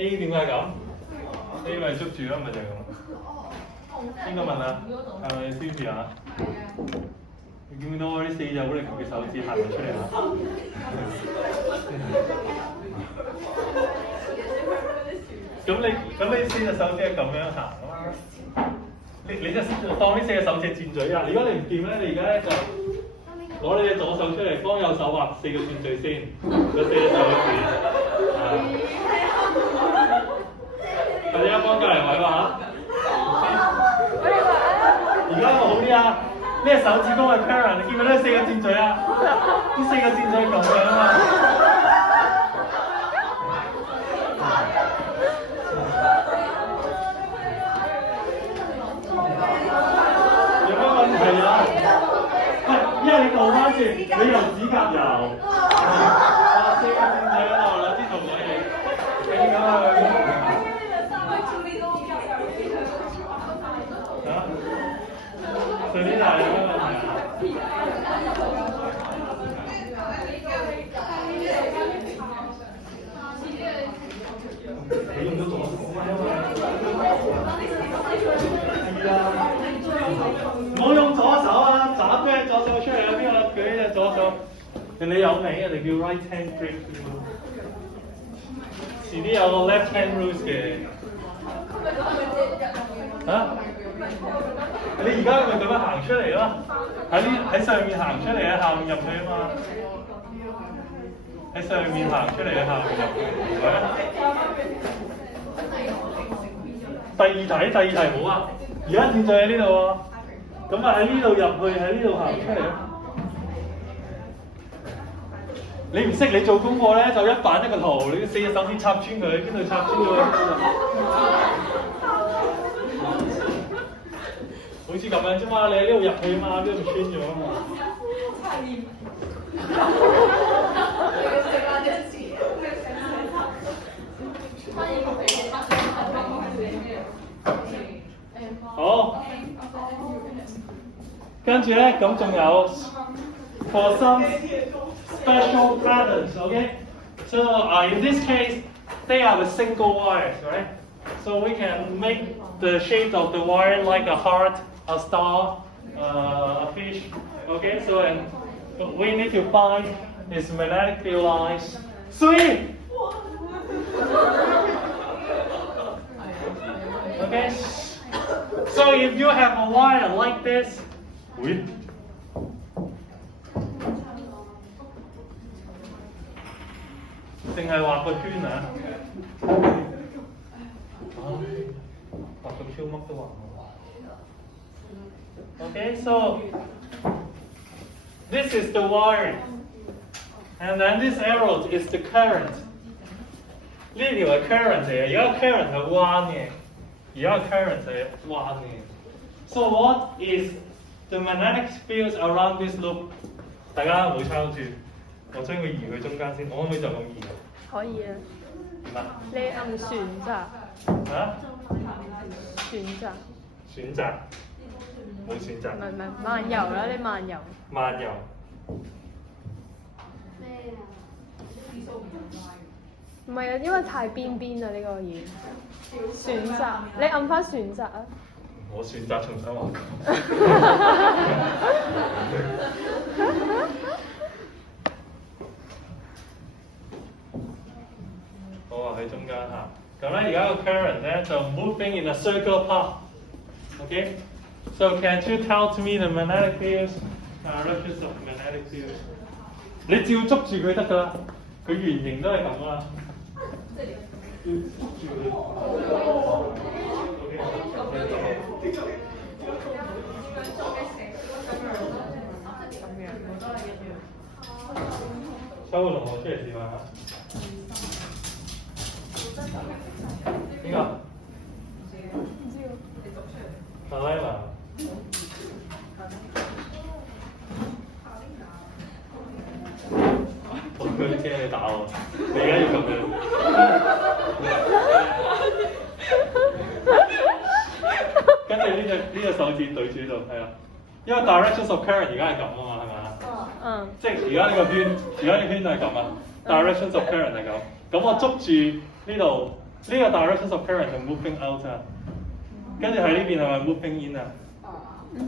A 點解咁 ？A 咪捉住咯，咪就係咁。邊個問啊？係咪 Susie 啊？你見唔見到我啲4隻好靈活嘅手指行咗出嚟啊？咁你4隻手指係咁樣行啊嘛？你就當呢4隻手指係轉嘴啊！如果你唔掂咧，你而家咧就攞你隻左手出嚟，幫右手畫4個轉嘴先，個4隻手指。或者幫隔離位畫。而家有冇好啲啊？呢隻手指公係 Karen， 你見唔見到4個箭嘴啊？呢4個箭嘴係咁樣啊嘛。有咩問題啊？喂，因為你倒翻轉，你用指甲油。4個箭嘴喺度，2支同我哋。點解啊？上年係有咩問題啊？你用咗左手啊？係啊，唔好用左手啊！斬咩左手出嚟啊？邊個舉隻左手？人哋有名，人哋叫 right hand grip。遲啲有個 left hand rules 嘅。嚇？你而家咪咁樣行出嚟咯，喺上面行出嚟，喺下面入去啊嘛。喺上面行出嚟，喺下面入去，係咪？第二題冇啊。而家箭嘴喺呢度喎，咁啊喺呢度入去，喺呢度行出嚟啊。你唔識，你做功課咧就一版一個圖，你4隻手指插穿佢，邊度插穿佢？好似咁樣啫嘛，你喺呢度入去啊嘛，呢度穿咗啊嘛。好，跟住咧咁仲有 for some special patterns, okay? So in this case, they are the single wires, right? So we can make the shape of the wire like a heart, a star, a fish. Okay, so and we need to find its magnetic field lines. Sweet! Okay, so if you have a wire like this, we淨係畫個圈啊！畫個超乜都畫唔到。Okay, so this is the wire, and then this arrow is the current. 呢條係 current 嚟嘅，而家 current 係彎嘅，而家 current 係彎嘅。So what is the magnetic fields around this loop？ 大家唔好抄住，我將佢移去中間先。我可唔可以就咁移？可以啊。點啊？你按選擇。啊？選擇。選擇。冇選擇。唔係漫遊啦，你漫遊。漫遊。唔係啊，因為太邊邊啦呢個嘢。選擇，你按翻選擇啊。我選擇重新畫過。好啊，喺中間嚇。咁咧而家個 current 咧就 moving in a circular path。Okay? So can you tell to me the magnetic fields, directions of magnetic fields? 你照捉住佢得㗎啦，佢圓形都係咁啦。要捉住佢。收個同學出嚟試下嚇。邊個？唔知喎。卡拉瑪。我佢驚你打我，你而家要咁樣。跟住呢隻手指對住度，係啊，因為 directions of current 而家係咁啊嘛，係咪啊？嗯。即係而家呢個圈都係咁啊。directions of current 係咁。咁我捉住呢度呢個 directions of current 係 moving out 啊，跟住喺呢邊係咪 moving in 啊？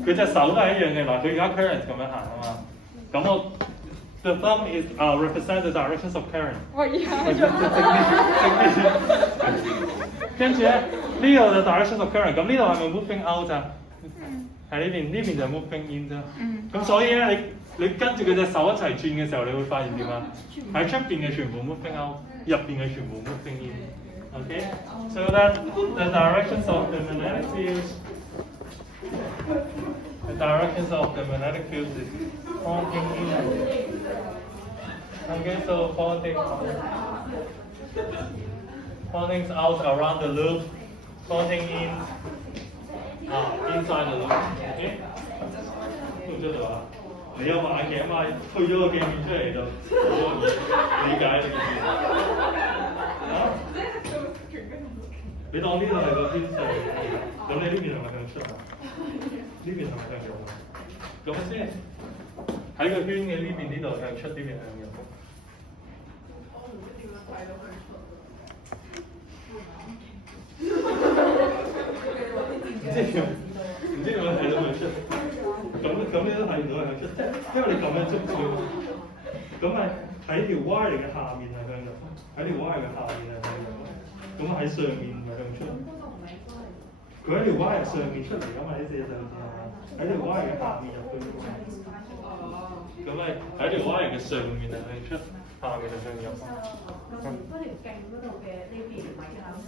佢隻手都係一樣嘅嗱，佢而家 current 咁樣行啊嘛，咁我 the thumb is represent the directions of current。我而家跟住咧呢度就 directions of current，咁呢度係咪 moving out 啊？喺呢邊就 moving in 啫。咁所以咧你跟住佢隻手一齊轉嘅時候，你會發現點啊？喺出邊嘅全部 moving out，入邊嘅全部 moving in。Okay, so that the directions of the magnetic fields, the directions of the magnetic fields is pointing in. Okay, so pointing out around the loop, pointing in inside the loop. Okay, 知唔知道啊？你有眼鏡嘛？推咗個鏡面出嚟就好容易理解呢件事。啊？你當呢度係個天上，咁你呢邊係咪向出啊？呢邊係咪向入啊？咁先喺個圈嘅呢邊呢度向出，呢邊向入。唔知點樣睇到佢出？咁你都睇唔到佢向出，即係因為你咁樣捉住，咁咪喺條 wire 嘅下面係向入，喺條 wire 嘅下面係向入，咁喺上面咪向出。佢喺條 wire 上面出嚟㗎嘛？呢四隻就係嘛？喺條 wire 嘅下面入去。咁咪喺條 wire 嘅上面係向出，下面係向入。嗰條徑嗰度嘅呢邊唔係向上。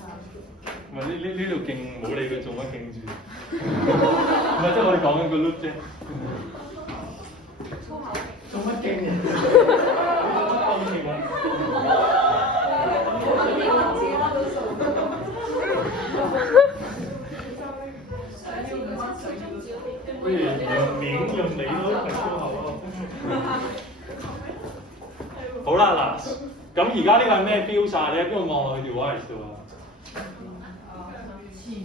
唔係呢條徑冇理佢做乜徑住。唔係即係我哋講緊個 loop 啫。做乜徑嘅？不如用名用你都係粗口咯。好啦嗱，咁而家呢個係咩標曬？你喺邊度望落去條 wire 度啊？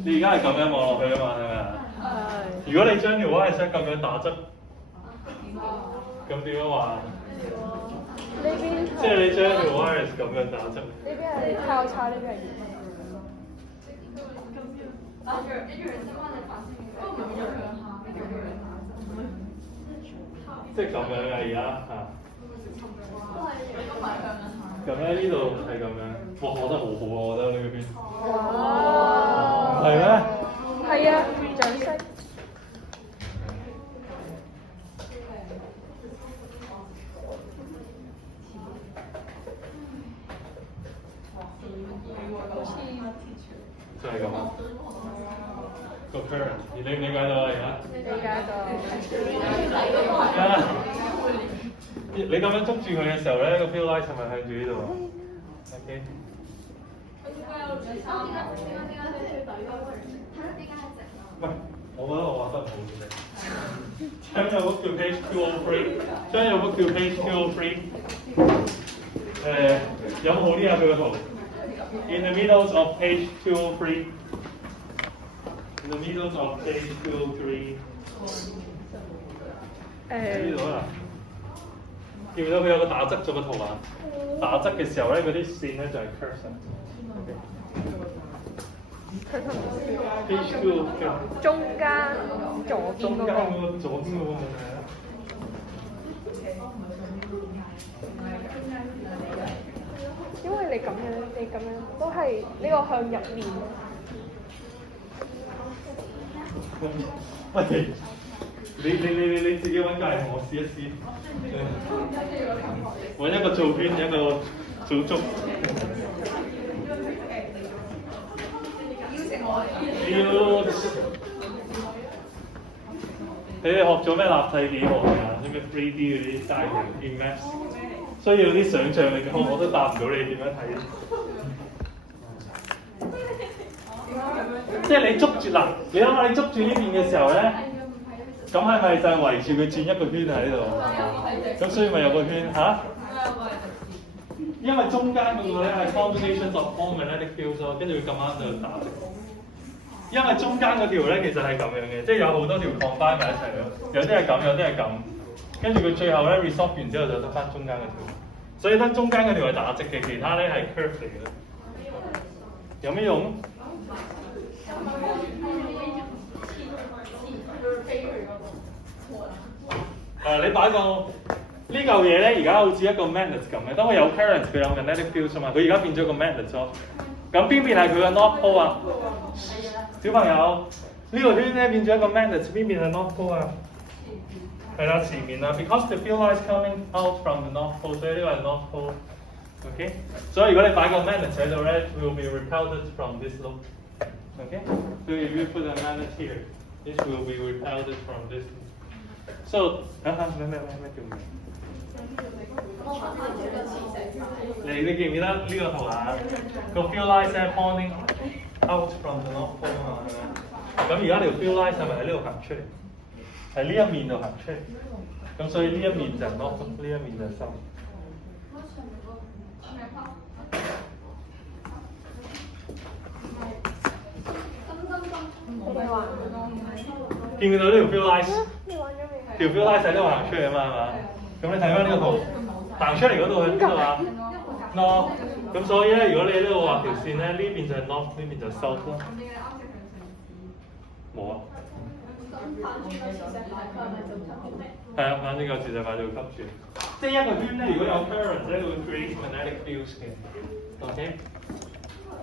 你而家係咁樣望落去啊嘛，係咪啊？係。如果你將條 wire 咁樣打側，咁點樣話？呢邊即係你將條 wire 咁樣打側。呢邊係交叉，呢邊係即係咁樣嘅而家嚇。咁咧呢度係咁樣，哇！學得好好啊，我覺得呢個邊。哇！係咩？係啊，掌聲。就係咁啊！個 current，你理唔理解到啊？而家？理解到。你咁樣捉住佢嘅時候咧，個 field line 係咪向住呢度啊 ？OK。喂，我覺得我畫得唔好嘅。將有 book 叫 page 203，將有 book 叫 page 203。有冇好啲啊？佢個圖 ？In the middle of page 203。In the middle of page 203。呢度啊！見唔見到佢有個打側咗個圖啊？打側嘅時候咧，嗰啲線咧就係 curve。Page 2中間左邊嗰個。中間嗰個左邊嗰個問題啊！因為你咁樣都係呢個向入面。喂，你自己揾隔離同我試一試。揾一個做圈，一個做足。你哋學咗咩立體幾何啊？啲咩 3D 嗰啲大型 Max， 需要啲想像力嘅，我都答唔到你點樣睇。即係你捉住嗱，你諗下你捉住呢邊嘅時候咧，咁係咪就係圍住佢轉一個圈喺呢度？咁所以咪有個圈嚇？因為中間嗰個咧係 combination of all magnetic fields 咯，跟住佢咁啱就打直。因為中間嗰條咧其實係咁樣嘅，即係有好多條 combine 埋一齊咯，有啲係咁，有啲係咁，跟住佢最後咧 resolve 完之後就得翻中間嗰條，所以得中間嗰條係打直嘅，其他咧係 curve 嚟嘅。有咩用？你擺個呢嚿嘢咧，而家好似一個 magnet 咁嘅，當佢有 current， 佢有 magnetic field 啊嘛，佢而家變咗個 magnet 咗。咁邊邊係佢嘅 north pole 啊？小朋友，呢個圈咧變咗一個 magnet， 邊邊係 north pole 啊？係啦，前面啦 ，because the field line is coming out from the north pole， 所以呢個係 north pole。OK， 所以如果你擺個 magnet 喺度咧 ，will be repelled from this loop。OK， so if you put a magnet here, it will be repelled from this loop。So， 咩叫咩？你記唔記得呢個圖啊？個 field line 係 pointing out from the north pole 啊嘛，係咪？咁而家條 field line 係咪喺呢度行出嚟？喺呢一面度行出嚟，咁所以呢一面就係 north， 呢一面就係 south。見唔見到呢條 field line？ 條 field line 喺呢度行出嚟啊嘛，係嘛？咁你睇翻呢個圖，行出嚟嗰度喺邊度啊 ？north。咁所以咧，如果你喺呢度畫條線咧，呢邊就係 north， 呢邊就係 south 咯。冇啊。係啊，反正個磁石塊就會吸住。即係一個圈咧，如果有 current 咧，佢會 create magnetic fields 嘅。OK。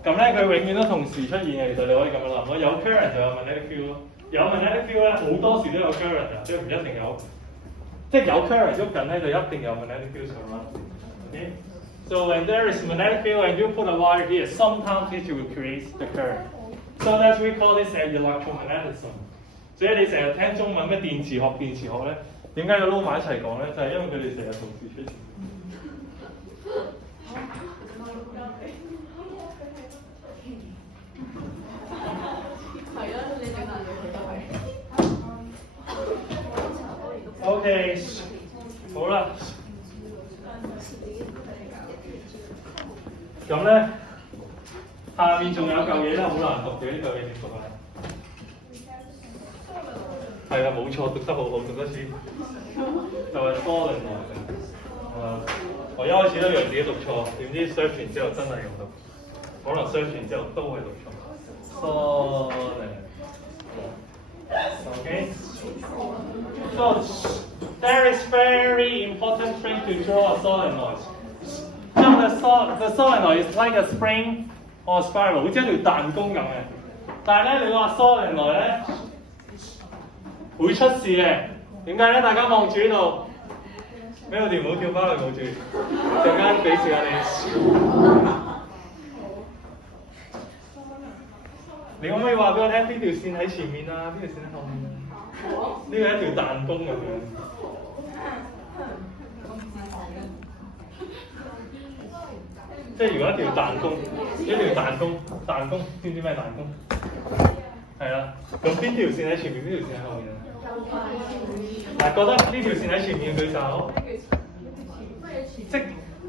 咁咧，佢永遠都同時出現嘅。其實你可以咁樣諗咯，有 current 就有 magnetic field 咯。有 magnetic field 咧，好多時都有 current 嘅，即係唔一定有。即係有 current 喐緊咧，就一定有 magnetic field 上啦。OK。So when there is magnetic field and you put a wire here, sometimes it will create the current. So that's we call this as electromagnetism. 所以你成日聽中文咩電磁學咧，點解要撈埋一齊講咧？就係因為佢哋成日同時出現。OK， 好啦。咁咧，下面仲有嚿嘢咧，好難讀嘅，呢嚿嘢點讀啊？係啊，冇錯，讀得好好，讀多次，就係 solenoid 我一開始都以為自己讀錯，點知 search 完之後真係咁讀，可能 search 完之後都係讀錯。solenoid。Okay. So there is very important thing to draw a solenoid. Now the solenoid is like a spring or a spiral， 好似一條彈弓咁嘅。但係咧，你話 solenoid 咧會出事嘅。點解咧？大家望住呢度，俾我哋唔好跳翻去望住，陣間俾時間你。你可唔可以話俾我聽邊條線喺前面啊？邊條線喺後面啊？呢個係一條彈弓咁樣。即係如果一條彈弓，彈弓，知唔知咩彈弓？係啦，咁邊條線喺前面，邊條線喺後面啊？嗱，覺得呢條線喺前面嘅舉手。即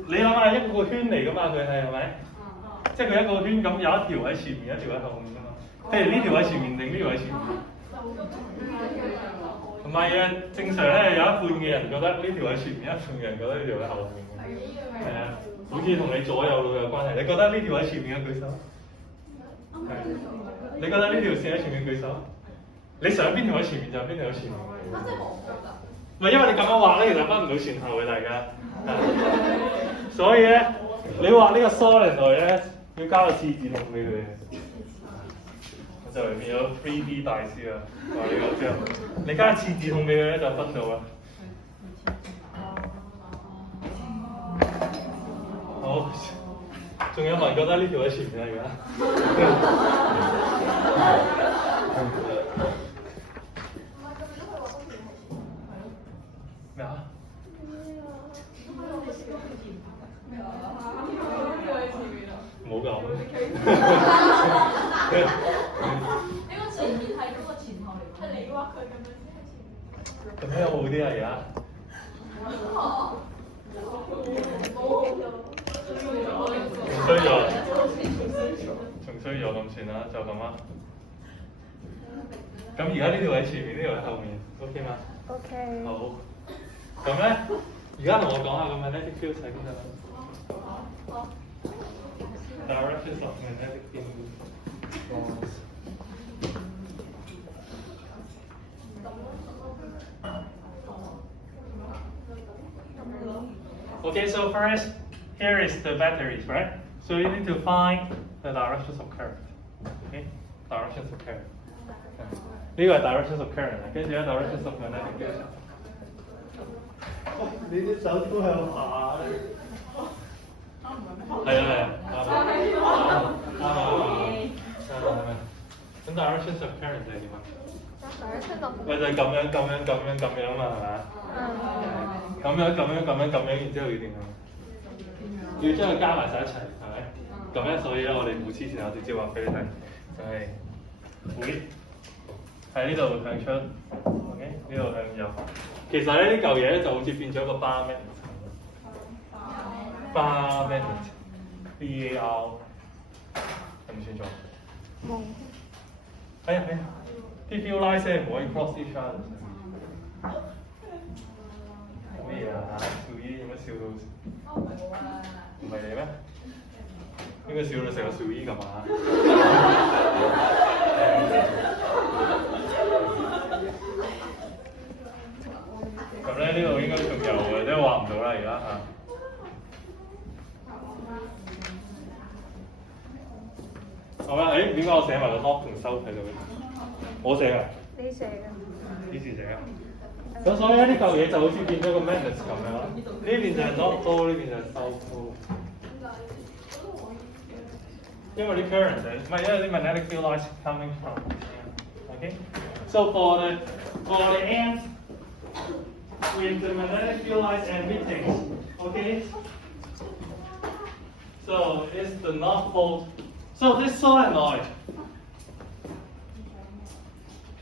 你諗下一個圈嚟㗎嘛，佢係咪？即係佢一個圈咁有一條喺前面，一條喺後面㗎嘛。譬如呢條喺前面定呢條喺前面？唔係啊，正常咧有一半嘅人覺得呢條喺前面，一半嘅人覺得呢條喺後面嘅。係啊，好似同你左右腦有關係。你覺得呢條喺前面嘅舉手？係。你覺得呢條線喺前面舉手？你想邊條喺前面就邊條喺前面。唔係因為你咁樣畫咧，其實分唔到前後嘅大家。所以咧，你畫呢個 solenoid 咧，要加個次字筒俾佢。就嚟變咗 3D 大師啦！話你講之後，你加次字筒俾佢咧就分到啦。好，仲有冇人覺得呢條喺前面啊？而家咩啊？唔好講。呢個前面係嗰個前後嚟，係你話佢咁樣先係前面。咁樣好啲啊！而家。仲衰咗咁算啦，就咁啦。咁而家呢條喺前面，呢條喺後面 ，OK 嗎 ？OK。好。咁咧，而家同我講下個magnetic field喺邊度？ directions of magnetic field laws. Okay, so first, here is the batteries, right? So you need to find the directions of current. Okay, directions of current. 呢個係 directions of current 跟住咧 directions of magnetic field。你啲手都向下。係啊，咁 directions of current 係點啊？咪就係咁樣嘛，係咪啊？咁樣，然之後要點啊？要將佢加埋晒一齊，係咪？咁咧，所以咧，我哋冇黐線，我直接話俾你聽，就係會喺呢度向出 ，OK， 呢度向右。其實咧，呢嚿嘢咧就好似變咗個 bar magnet，bar magnet，BAR， 有冇算錯？冇。係啊，啲 field lines 唔可以 cross each other。咩啊？笑姨點解笑到？唔係你咩？應該笑到成個笑姨咁啊！咁咧呢度應該仲有嘅，都畫唔到啦而家嚇。好啦，誒點解我寫埋個 lock 同收喺度嘅？我寫㗎。你寫㗎。幾時寫啊？咁所以咧呢嚿嘢就好似變咗個 magnet 咁樣啦。呢邊就係 north pole， 呢邊就係 south pole。因為啲 current 唔係因為啲 magnetic field lines coming from okay. So for the ends with the magnetic field lines emitting, okay. So it's the north pole. So this solenoid.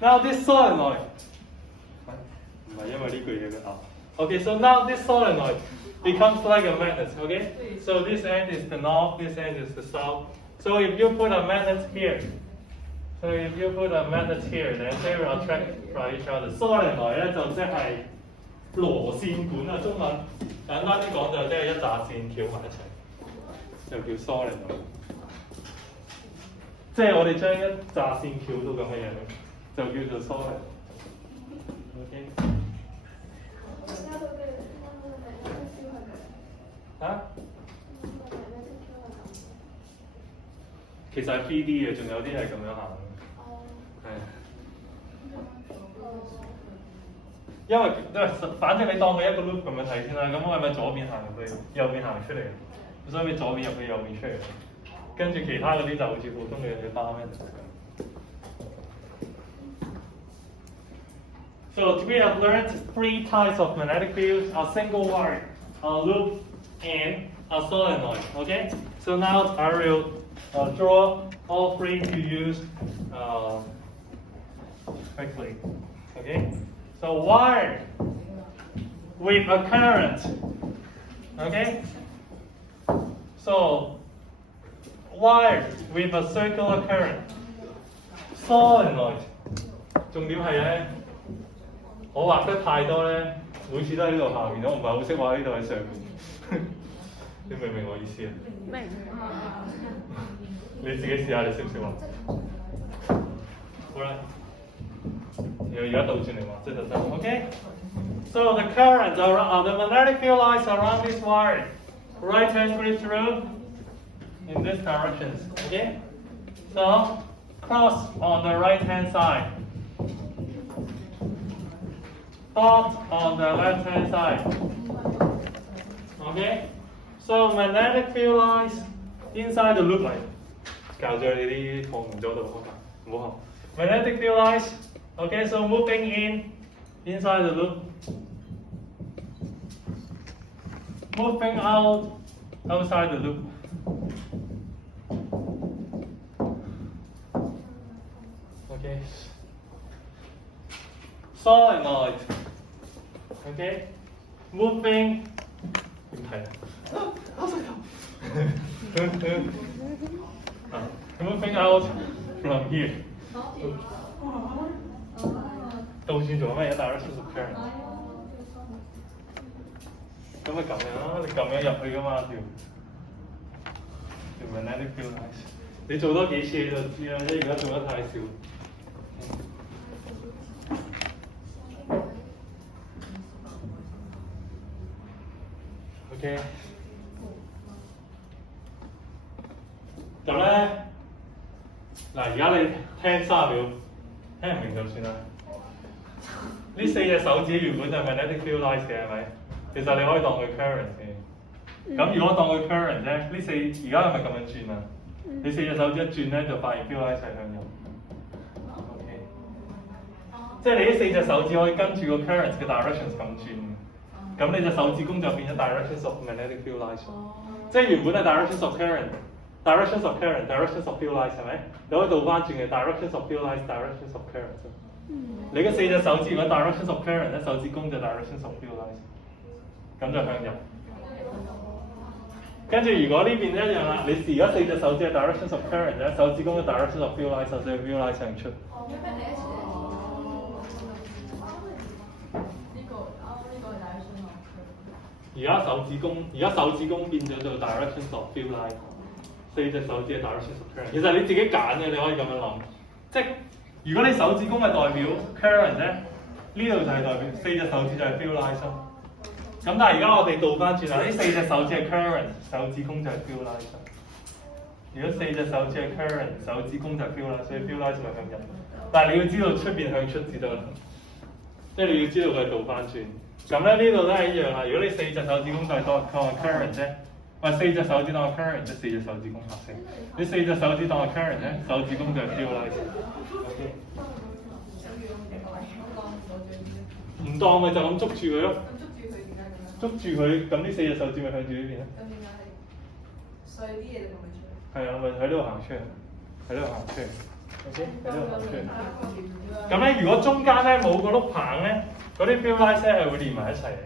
Now this solenoid. Okay, so now this solenoid becomes like a magnet, okay? So this end is the north, this end is the south. So if you put a magnet here, then they will attract by each other. Solenoid 咧就即係螺線管啊，中文簡單啲講就即係一紮線翹埋一齊，就叫 solenoid。即係我哋將一紮線翹到咁嘅樣，就叫做 solenoid。OK。啊？其實係 3D 嘅，仲有啲係咁樣行嘅。係。因為反正你當佢一個 loop 咁樣睇先啦，咁我係咪左邊行入去，右邊行出嚟？所以咪左邊入去，右邊出嚟。跟住其他嗰啲就好似普通嘅bar magnet。So we have learned 3 types of magnetic fields: a single wire, a loop, and a solenoid. Okay. So now I will draw all 3 to use quickly. Okay. So wire with a current. Okay. So wire with a circular current. Solenoid. 重點係咧，我畫得太多咧，每次都喺呢度下面，我唔係好識畫呢度喺上面。你明唔明我意思啊？明。你自己試下，你識唔識畫？好啦，而家倒轉嚟畫，即係得。Okay. So the currents the magnetic field lines around this wire, right hand grid through in this directions. Okay. So cross on the right hand side. Dot on the left hand side. Okay. So magnetic field lines inside the loop line. 教咗你啲放唔咗度方法，唔好學。Magnetic field lines. Okay, so moving inside the loop. Moving outside the loop. Okay. Solenoid. Okay. Moving. Moving out from here. 倒轉做咩？一大粒數 current。咁咪咁樣咯，你咁樣入去噶嘛條 magnetic field lines。你做多幾次你就知啦，因為而家做得太少。OK。咁咧，嗱而家你聽3秒，聽唔明就算啦。呢4隻手指原本就係 magnetic field lines 嘅，係咪？其實你可以當佢 current 嘅。咁如果當佢 current 啫，呢4而家係咪咁樣轉啊？你4隻手指一轉咧，就發現 field lines 係向右。OK。即係你呢4隻手指可以跟住個 current 嘅 directions 咁轉嘅。咁你隻手指公就變咗 directions of magnetic field lines。即係原本係 directions of current。directions of current，directions of field lines 係咪？你可以倒翻轉嘅 directions of field lines，directions of current。你嗰4隻手指如果 directions of current 咧，手指公就 directions of field lines， 咁就向右。跟住如果呢邊一樣啦，你而家4隻手指係 directions of current 咧，手指公嘅 directions of field lines， 手指嘅 field lines 向出。而家手指公變咗做 directions of field lines。4隻手指係 directions of current， 其實你自己揀嘅，你可以咁樣諗。即係如果你手指公係代表 current 咧，呢度就係代表4隻手指就係 field lines。咁但係而家我哋倒翻轉啦，呢4隻手指係 current， 手指公就係 field lines。如果4隻手指係 current， 手指公就係 field lines， 所以 field lines 就向右。但係你要知道出邊向出至得啦，即係你要知道佢係倒翻轉。咁咧呢度都係一樣啦。如果你4隻手指公就係當 current 啫。4隻手指當 current 即係4隻手指公合成。你4隻手指當 current 咧，手指公就係 field lines。唔當咪就咁捉住佢咯。捉住佢，咁呢4隻手指咪向住呢邊咧？咁點解係細啲嘢就同佢出嚟？係啊，咪喺呢度行出嚟，喺呢度行出嚟。OK， 喺呢度行出嚟。咁咧，如果中間咧冇個碌棒咧，嗰啲 field lines 係會連埋一齊嘅。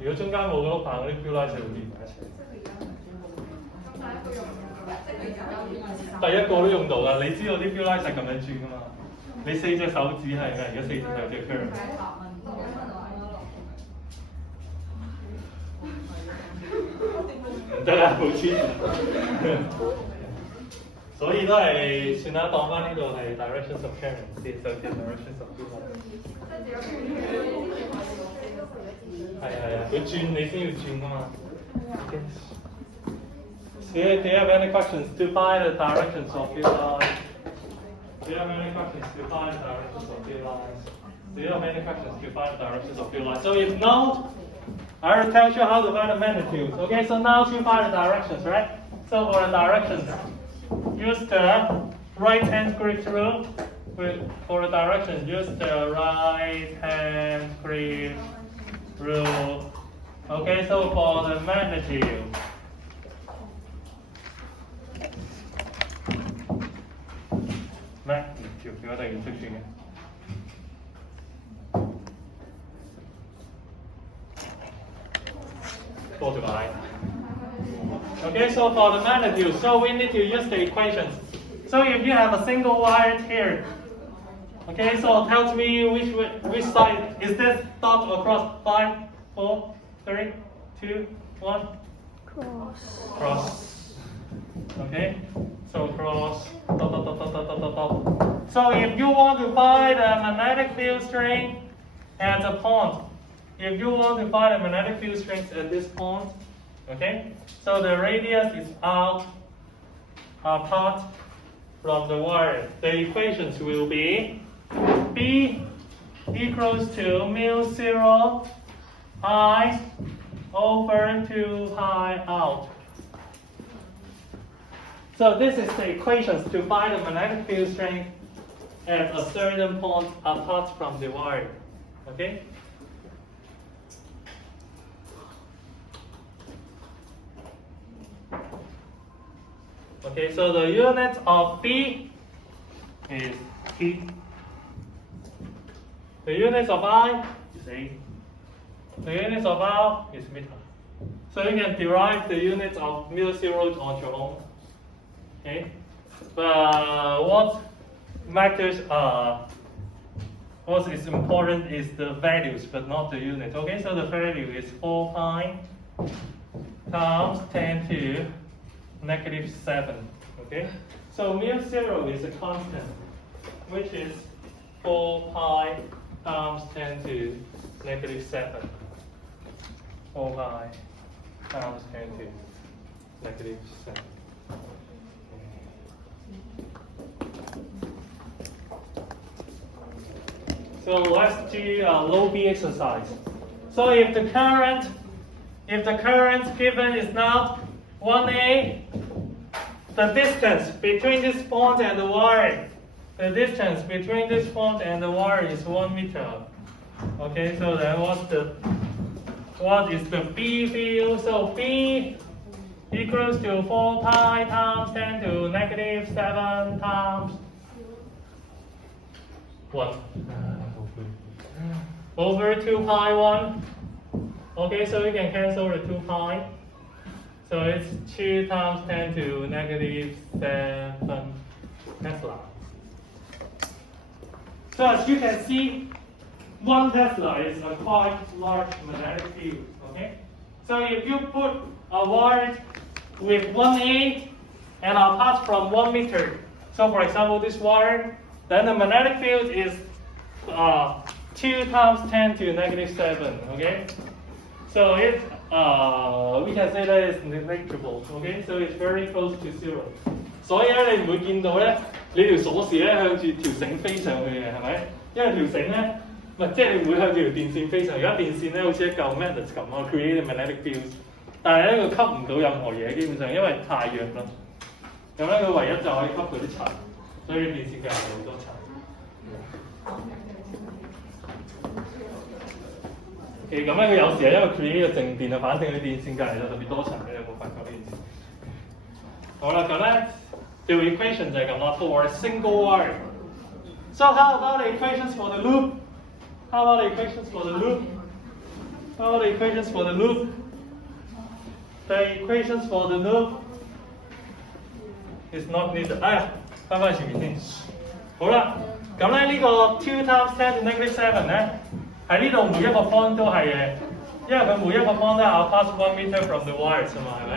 如果中間冇個碌棒，嗰啲 field lines 係會連埋一齊。第一個都用到㗎，你知道啲 field lines 係咁樣轉㗎嘛？你4隻手指係咩？而家4隻手指係 current。唔得啊，好黐線。所以都係算啦，當翻呢度係 directions of current 先，首先 directions of field lines。係，佢轉你先要轉㗎嘛。Do you have any questions to find the directions of field lines? Do you have any questions to find the directions of field lines? Do you have any questions to find the directions of field lines? So if not, I will tell you how to find the magnitudes. Okay, so now to find the directions, right? So for the directions, use the right hand grip rule. For the directions, use the right hand grip rule. Okay, so for the magnitude. Magnitude 如果突然識轉嘅。多咗個 I。Okay, so for the magnitude, so we need to use the equations. So if you have a single wire here, okay, so tell me which side is this dot across 5, 4, 3, 2, 1. Cross. Okay, so cross. So if you want to find a magnetic field strength at a point, if you want to find a magnetic field strength at this point, okay, so the radius is out apart from the wire. The equations will be B equals to mu0 I over 2 pi out. So this is the equations to find the magnetic field strength at a certain point apart from the wire. Okay? Okay, so the unit of B is T. The unit of I is A. The unit of R is meter. So you can derive the units of mu0 on your own. Okay? But what matters what is important is the values, but not the unit. Okay, so the value is 4 pi times 10 to -7. Okay, so mu0 is a constant, which is 4 pi times 10 to -7. 4 pi times 10 to -7. So let's do a low B exercise. So if the current given is now 1A, the distance between this point and the wire, is 1 meter. Okay, so then what is the B field? So B equals to 4 pi times 10 to -7 times 1 over 2 pi 1. Okay, so we can cancel the 2 pi. So it's 2 times 10 to -7 Tesla. So as you can see, 1 Tesla is a quite large magnetic field. Okay, so if you put a wire with 1A and apart from 1 meter, so for example this wire, then the magnetic field is 2 times 10 to -7. Okay, so it's we can say that it's negligible. Okay, so it's very close to 0. 所以咧，你唔會見到咧，你條鎖匙咧向住條繩飛上去嘅，係咪？因為條繩咧，唔係即係你唔會向住條電線飛上。而家電線咧好似一嚿 magnet 咁啊 ，create magnetic field。但係咧佢吸唔到任何嘢，基本上因為太弱啦。咁咧佢唯一就可以吸到啲塵，所以電線隔離好多塵。咁咧佢有時係因為 create 個靜電啊，反正佢電線隔離就特別多塵嘅，你有冇發覺呢件事？好啦，咁咧。The equation 就係咁啦 for a single wire. So how about the equations for the loop? How about the equations for the loop? How about the equations for the loop? The equations for the loop is not needed. 翻返前面先。好啦，咁咧呢個2 times 10 to -7咧，喺呢度每一個 point 都係嘅，因為佢每一個 point 都係 pass 1 meter from the wires 啊嘛，係咪？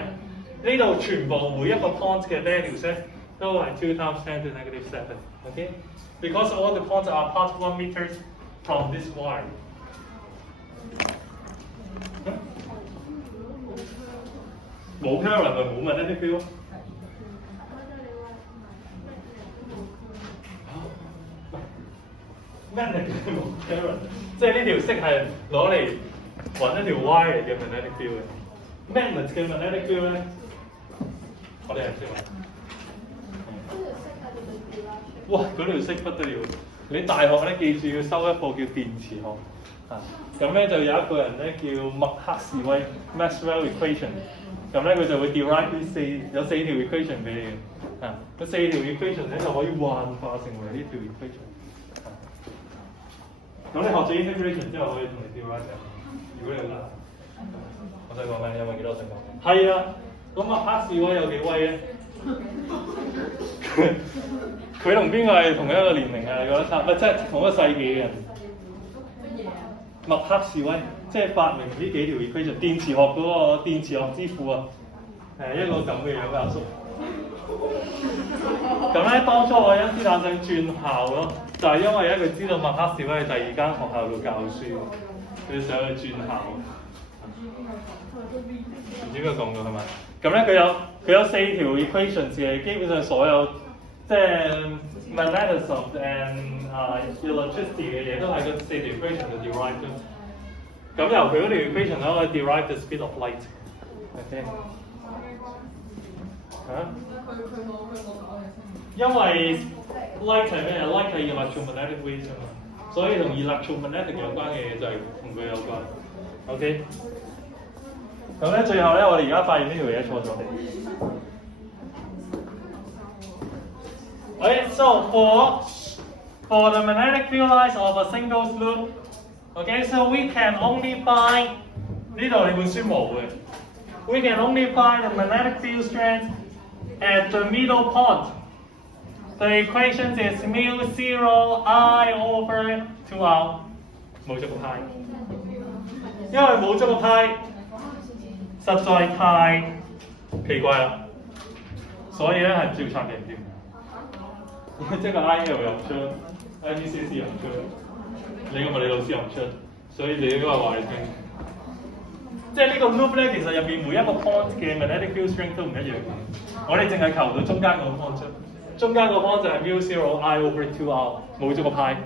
呢度全部每一個 point 嘅 values 咧。都係2 times 10 to -7. Okay, because all the points are apart 1 meter from this wire. 冇 current 咪冇magnetic field 咯。magnet 冇 current， 即係呢條色係攞嚟揾一條 wire 嘅 magnetic field 嘅。magnet 嘅 magnetic field 咧，我哋係識話。哇！嗰條色不得了，你大學咧記住要收一課叫電磁學啊。咁咧就有一個人咧叫麥克士威 （Maxwell equation）， 咁咧佢就會 derive 有4條 equation 俾你嘅啊。嗰4條 equation 咧就可以幻化成為呢條 equation 啊。咁你學咗 integration 之後可以同你 derive 如果你好難，我想講咩？有冇幾多想講？係啊，咁麥克士威有幾威咧？佢同邊個係同一個年齡啊？你覺得差唔多？即係同一個世紀嘅人。麥克士威即係發明呢幾條 equation， 電磁學嗰個電磁學之父啊，係一個咁嘅樣嘅阿叔。咁咧，當初愛因斯坦想轉校咯，就係因為咧佢知道麥克士威喺第2間學校度教書，佢想去轉校。唔知邊個講過係咪？咁咧佢有4條 equation 係基本上所有即係 magnetism and electricity 嘅嘢都係嗰4條 equation 度 derive 咗。咁由佢嗰條 equation 咧可以 derive the speed of light。OK。嚇？因為 light 係咩 ？light 係 electromagnetic waves 啊嘛，所以同 electromagnetic 有關嘅嘢就係同佢有關。OK。咁咧最後咧，我哋而家發現呢條嘢錯咗嘅。Okay, so for the magnetic field lines of a single loop, okay, so we can only find 呢度你本書冇嘅。We can only find the magnetic field strength at the middle point. The equation is mu0 I over 2R。冇咗個派，因為冇咗個派，實在太奇怪啦。所以咧係照拆嘅唔掂。即係個 I L 又唔出 ，I P C C 又唔出，你個物理老師又唔出，所以你應該話你聽。即係呢個 loop 咧，其實入邊每一個 point 嘅 magnetic field strength 都唔一樣嘅。我哋淨係求到中間個 point 出，中間個 point 就係 mu zero I over 2R， 冇咗個派。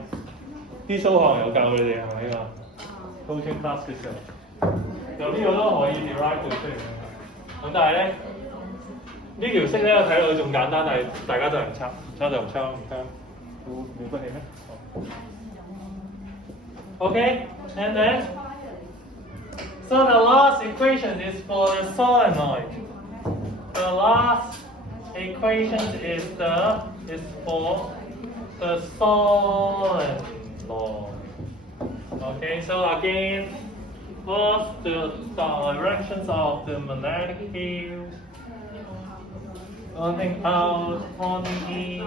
啲數學有教你哋係咪呢個 coaching class 嘅時候，就呢個都可以 derive 到出嚟嘅。咁但係咧，呢條式咧睇落去仲簡單，但係大家就唔抄，唔抄就唔抄，唔抄冇關係咩？Okay, and then so the last equation is for the solenoid. The last equation is for the solenoid. Okay, so again, what's the directions of the magnetic field? Running out, running in.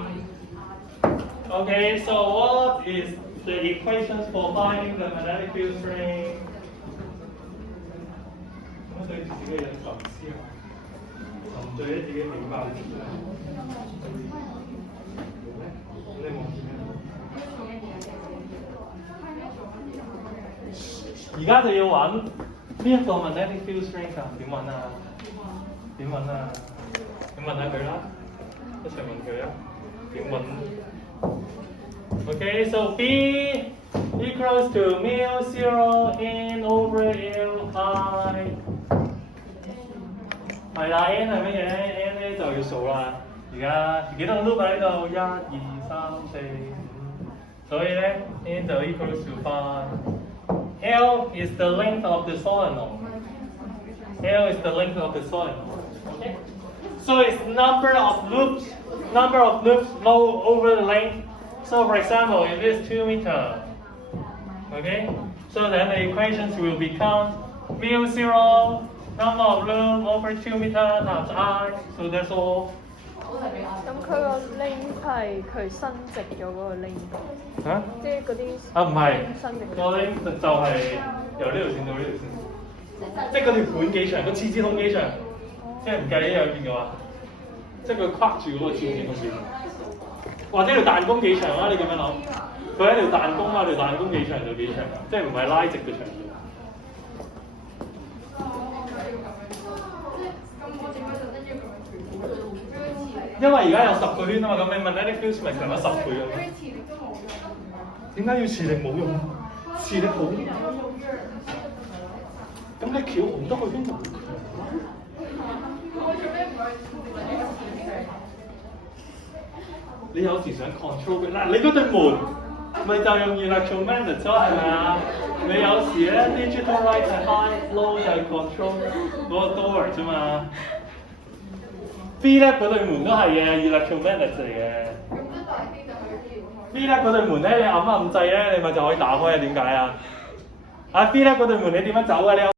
Okay, so what is the equations for finding the magnetic field strength? 咁對自己嘅認受唔知啊，沉醉喺自己明白裏面。你望住咩？而家就要揾呢一個 magnetic field strength 啊，點揾啊？點揾啊？咁問下佢啦，一齊問佢啊，點揾 ？Okay, so B equals to mu zero n over L I。係啦 ，n 係乜嘢 ？n 咧就要數啦。而家幾多個 loop 喺度？1、2、3、4、5。所以咧 n 就 equals to 5。L is the length of the solenoid. L is the length of the solenoid. Okay. So it's number of loops over the length. So for example, if it's 2 meters, okay. So then the equations will become mu zero number of loops over 2 meters times I. So that's all. 咁佢個 length 係佢伸直咗嗰個 length。嚇？即係嗰啲唔係，伸直個 length 就係由呢條線到呢條線，即係嗰條管幾長，個廁紙筒幾長，即係唔計呢兩邊嘅話，即係佢框住嗰個廁紙筒幾長，或者條彈弓幾長啦？你咁樣諗，佢係條彈弓啊，條彈弓幾長就幾長，即係唔係拉直嘅長度。因為而家有10個圈啊嘛，咁你問咧啲 field 咪長咗10倍咁咯。點解要磁力冇用？磁力好用。咁你翹好多個圈就會強啦。你有時想 control 佢嗱，你嗰對門咪就用 electromagnet 咗係咪啊？你有時咧 digital light 係 high low 就係 control 嗰個 door 啫嘛。V 咧嗰對門都係嘅 electromagnet 嚟嘅。V 咧嗰對門咧，你撳掣咧，你咪就可以打開啊？點解啊？啊 V 咧嗰對門你點樣走啊？你